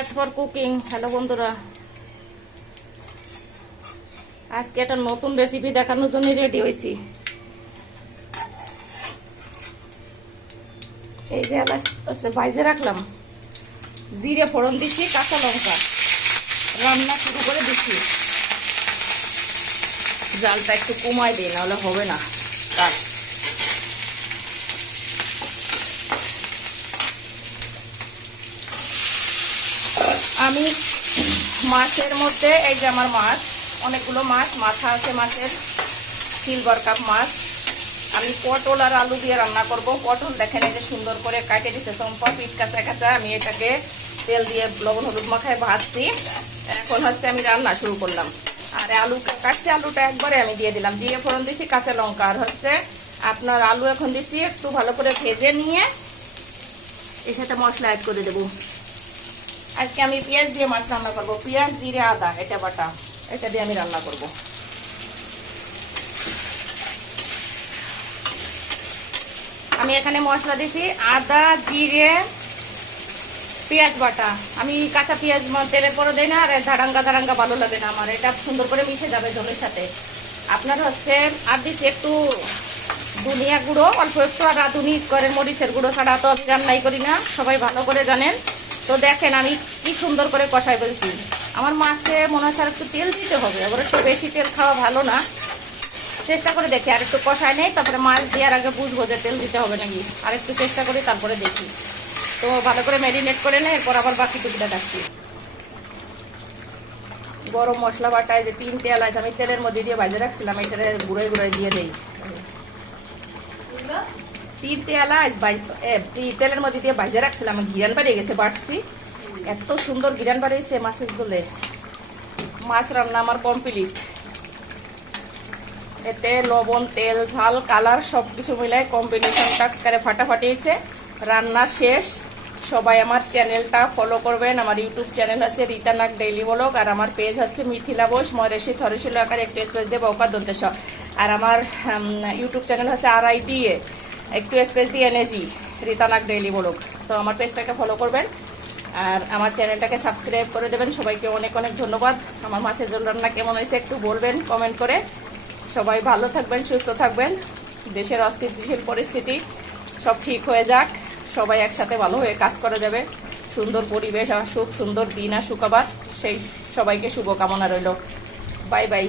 Back for cooking. Hello বন্ধুরা, আজকে একটা নতুন রেসিপি দেখানোর জন্য রেডি হয়েছি। এই যে এলাচ ভাইজে রাখলাম, জিরে ফোড়ন দিচ্ছি, কাঁচা লঙ্কা, রান্না শুরু করে দিচ্ছি। জালটা একটু কমাই দিই, নাহলে হবে না। তার আমি মাছের মধ্যে, এই যে আমার মাছ, অনেকগুলো মাছ, মাথা আছে মাছের, সিলভার কাপ মাছ। আমি পটল আর আলু দিয়ে রান্না করব। পটল দেখেন এই যে সুন্দর করে কাটে দিচ্ছে চম্পা, পিস কাঁচা কাঁচা। আমি এটাকে তেল দিয়ে লবণ হলুদ মাখায় ভাজছি। এখন হচ্ছে আমি রান্না শুরু করলাম। আর আলু কাটছি, আলুটা একবারে আমি দিয়ে দিলাম, দিয়ে ফোড়ন দিচ্ছি, কাঁচা লঙ্কা। আর হচ্ছে আপনার আলু এখন দিচ্ছি, একটু ভালো করে ভেজে নিয়ে এর সাথে মশলা অ্যাড করে দেবো। আজকে আমি পেঁয়াজ দিয়ে মাছ রান্না করবো। পেঁয়াজ, জিরে, আদা, এটা বাটা, এটা দিয়ে আমি রান্না করব। আমি এখানে মশলা দিছি আদা, জিরে, পেঁয়াজ বাটা। আমি কাঁচা পেঁয়াজ তেলের পরে দিই না, আর ধারাঙ্গা ধারাঙ্গা ভালো লাগে না আমার। এটা সুন্দর করে মিশে যাবে ঝোলের সাথে। আপনার হচ্ছে আর দিচ্ছি একটু ধনিয়া গুঁড়ো অল্প একটু, আর রাঁধুনি স্কোয়ারের মরিচের গুঁড়ো ছাড়া তো আমি রান্নাই করি না, সবাই ভালো করে জানেন। তো দেখেন আমি কি সুন্দর করে কষাই ফেলছি। আমার মাছে মনে হচ্ছে আর একটু তেল দিতে হবে, অবশ্য বেশি তেল খাওয়া ভালো না। চেষ্টা করে দেখি আর একটু কষাই নেই, তারপরে মাছ দেওয়ার আগে বুঝবো যে তেল দিতে হবে নাকি। আর একটু চেষ্টা করি, তারপরে দেখি। তো ভালো করে ম্যারিনেট করে নেই, এরপর আবার বাকি টুকটা দেখাচ্ছি। গরম মশলা বাটায় যে 3 তেল আছে, আমি তেলের মধ্যে দিয়ে ভাজে রাখছিলাম, এটারে গুঁড়োয় গুঁড়োয় দিয়ে দেই। 3 এলাচ তেলের মধ্যে দিয়ে ভাজে রাখছিলাম, ঘিরান বাড়িয়ে গেছে, বাড়ছি। এত সুন্দর ঘিরান বাড়িয়েছে মাছের ঝোলে। মাছ রান্না আমার কমপ্লিট। এতে লবণ, তেল, ঝাল, কালার সবকিছু মিলাই কম্বিনেশনটা করে ফাটাফাটি হয়েছে। রান্না শেষ। সবাই আমার চ্যানেলটা ফলো করবেন। আমার ইউটিউব চ্যানেল আছে রীতা নাগ ডেইলি ব্লগ, আর আমার পেজ হচ্ছে মিথিলা বোস, ময়রাশি থরেশিল আকার একটু স্পেস দিয়ে বকা দন্তেশ। আর আমার ইউটিউব চ্যানেল হচ্ছে RITA একটু স্পেস দিয়ে NAG রীতা নাগ ডেইলি ব্লগ। তো আমার পেজটাকে ফলো করবেন আর আমার চ্যানেলটাকে সাবস্ক্রাইব করে দেবেন। সবাইকে অনেক অনেক ধন্যবাদ। আমার মাছের ঝোল রান্না কেমন হয়েছে একটু বলবেন কমেন্ট করে। সবাই ভালো থাকবেন, সুস্থ থাকবেন। দেশের অস্থিতিশীল পরিস্থিতি সব ঠিক হয়ে যাক, সবাই একসাথে ভালো হয়ে কাজ করা যাবে, সুন্দর পরিবেশ আসুক, সুন্দর দিন আসুক আবার, সেই সবাইকে শুভকামনা রইল। Bye bye.